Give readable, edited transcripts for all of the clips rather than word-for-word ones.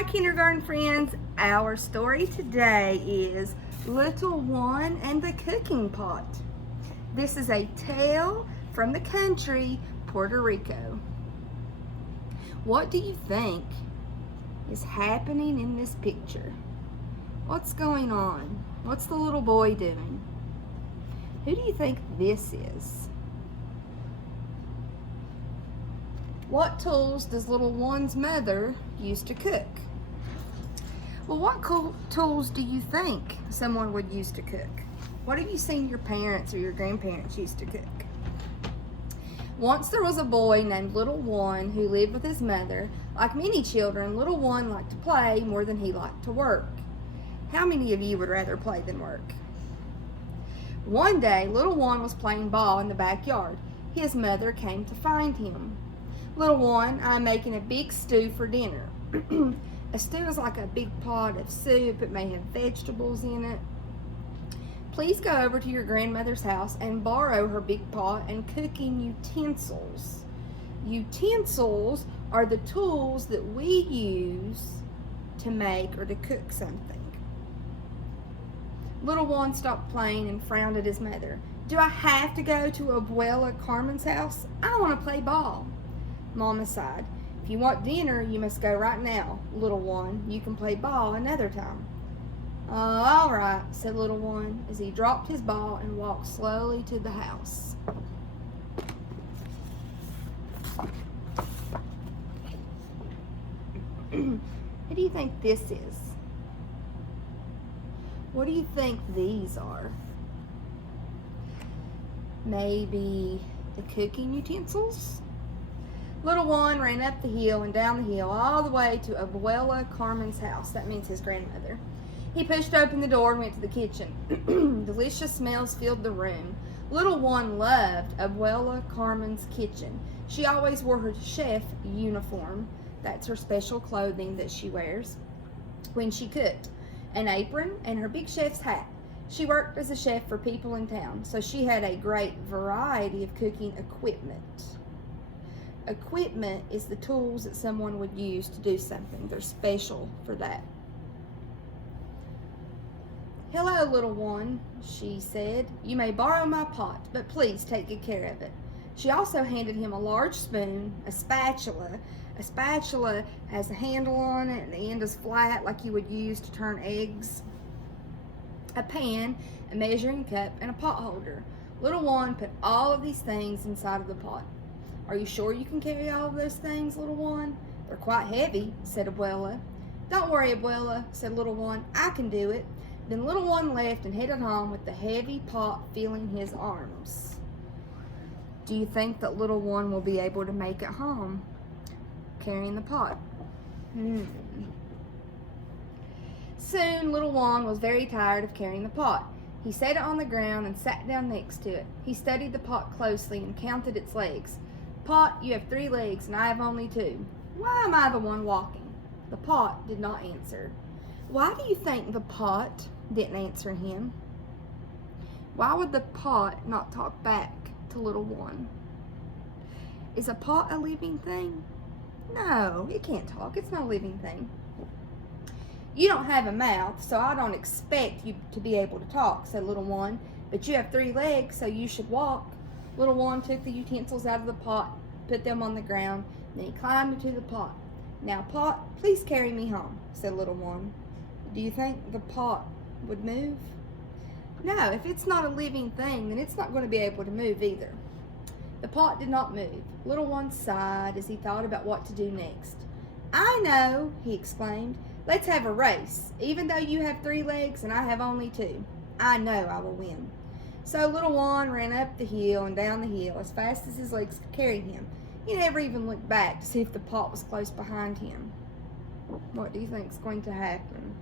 Hi, kindergarten friends. Our story today is Little Juan and the Cooking Pot. This is a tale from the country, Puerto Rico. What do you think is happening in this picture? What's going on? What's the little boy doing? Who do you think this is? What tools does little Juan's mother use to cook? Well, what tools do you think someone would use to cook? What have you seen your parents or your grandparents use to cook? Once there was a boy named Little Juan who lived with his mother. Like many children, Little Juan liked to play more than he liked to work. How many of you would rather play than work? One day, Little Juan was playing ball in the backyard. His mother came to find him. Little Juan, I'm making a big stew for dinner. A stew is like a big pot of soup. It may have vegetables in it. Please go over to your grandmother's house and borrow her big pot and cooking utensils. Utensils are the tools that we use to make or to cook something. Little Juan stopped playing and frowned at his mother. Do I have to go to Abuela Carmen's house? I want to play ball. Mama sighed. If you want dinner, you must go right now, Little Juan. You can play ball another time. All right, said Little Juan as he dropped his ball and walked slowly to the house. Who do you think this is? What do you think these are? Maybe the cooking utensils? Little Juan ran up the hill and down the hill all the way to Abuela Carmen's house. That means his grandmother. He pushed open the door and went to the kitchen. Delicious smells filled the room. Little Juan loved Abuela Carmen's kitchen. She always wore her chef uniform. That's her special clothing that she wears when she cooked. An apron and her big chef's hat. She worked as a chef for people in town, so she had a great variety of cooking equipment. Equipment is the tools that someone would use to do something. They're special for that. Hello, Little One, she said. You may borrow my pot, but please take good care of it. She also handed him a large spoon, a spatula. A spatula has a handle on it and the end is flat like you would use to turn eggs. A pan, a measuring cup, and a pot holder. Little Juan put all of these things inside of the pot. Are you sure you can carry all of those things, Little Juan? They're quite heavy, said Abuela. Don't worry, Abuela, said Little Juan. I can do it. Then Little Juan left and headed home with the heavy pot filling his arms. Do you think that Little Juan will be able to make it home carrying the pot? Soon, Little Juan was very tired of carrying the pot. He set it on the ground and sat down next to it. He studied the pot closely and counted its legs. Pot, you have 3 legs and I have only 2. Why am I the one walking? The pot did not answer. Why do you think the pot didn't answer him? Why would the pot not talk back to Little Juan? Is a pot a living thing? No, it can't talk. It's not a living thing. You don't have a mouth, so I don't expect you to be able to talk, said Little Juan. But you have 3 legs, so you should walk. Little Juan took the utensils out of the pot, put them on the ground, then he climbed into the pot. Now, pot, please carry me home, said Little Juan. Do you think the pot would move? No, if it's not a living thing, then it's not going to be able to move either. The pot did not move. Little Juan sighed as he thought about what to do next. I know, he exclaimed. Let's have a race. Even though you have 3 legs and I have only 2, I know I will win. So Little Juan ran up the hill and down the hill as fast as his legs could carry him. He never even looked back to see if the pot was close behind him. What do you think is going to happen?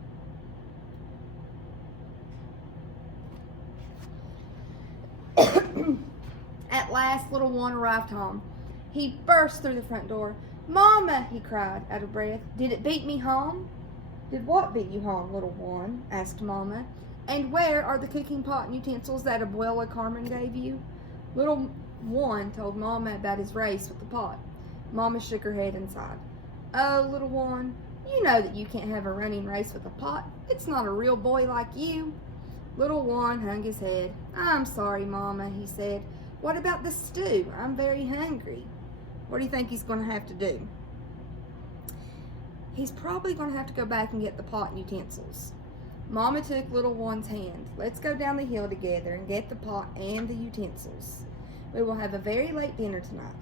At last, Little Juan arrived home. He burst through the front door. Mama, he cried, out of breath. Did it beat me home? Did what beat you home, Little Juan? Asked Mama. And where are the cooking pot and utensils that Abuela Carmen gave you? Little Juan told Mama about his race with the pot. Mama shook her head and sighed. Oh, Little Juan, you know that you can't have a running race with a pot. It's not a real boy like you. Little Juan hung his head. I'm sorry, Mama, he said. What about the stew? I'm very hungry. What do you think he's going to have to do? He's probably going to have to go back and get the pot and utensils. Mama took little Juan's hand. Let's go down the hill together and get the pot and the utensils. We will have a very late dinner tonight.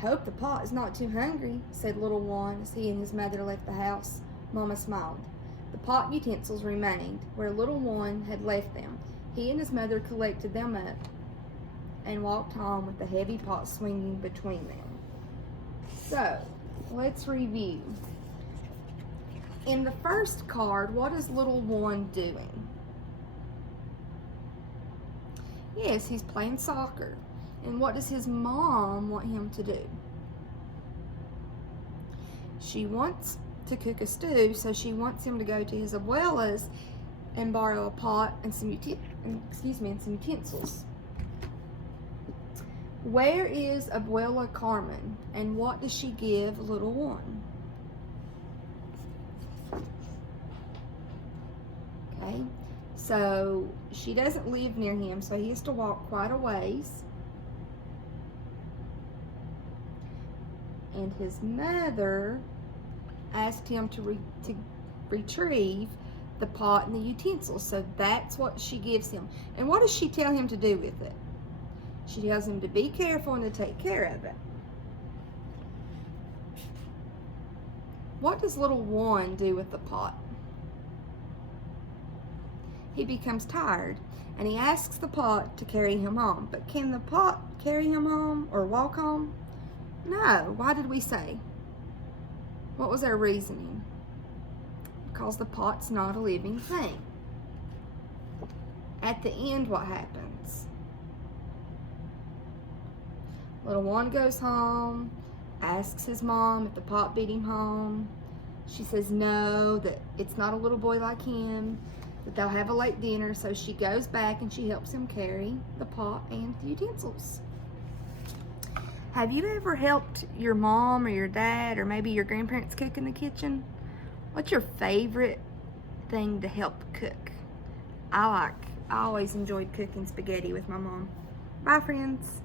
Hope the pot is not too hungry, said little Juan as he and his mother left the house. Mama smiled. The pot and utensils remained where little Juan had left them. He and his mother collected them up and walked home with the heavy pot swinging between them. So, let's review. In the first card, what is little Juan doing? Yes, he's playing soccer. And what does his mom want him to do? She wants to cook a stew, so she wants him to go to his abuela's and borrow a pot and some utensils. Where is Abuela Carmen, and what does she give little Juan? Okay, so she doesn't live near him, so he has to walk quite a ways. And his mother asked him to retrieve the pot and the utensils, so that's what she gives him. And what does she tell him to do with it? She tells him to be careful and to take care of it. What does little Juan do with the pot? He becomes tired and he asks the pot to carry him home. But can the pot carry him home or walk home? No. Why did we say? What was our reasoning? Because the pot's not a living thing. At the end, what happens? Little Juan goes home, asks his mom if the pot beat him home. She says no, that it's not a little boy like him, that they'll have a late dinner, so she goes back and she helps him carry the pot and the utensils. Have you ever helped your mom or your dad or maybe your grandparents cook in the kitchen? What's your favorite thing to help cook? I always enjoyed cooking spaghetti with my mom. Bye, friends.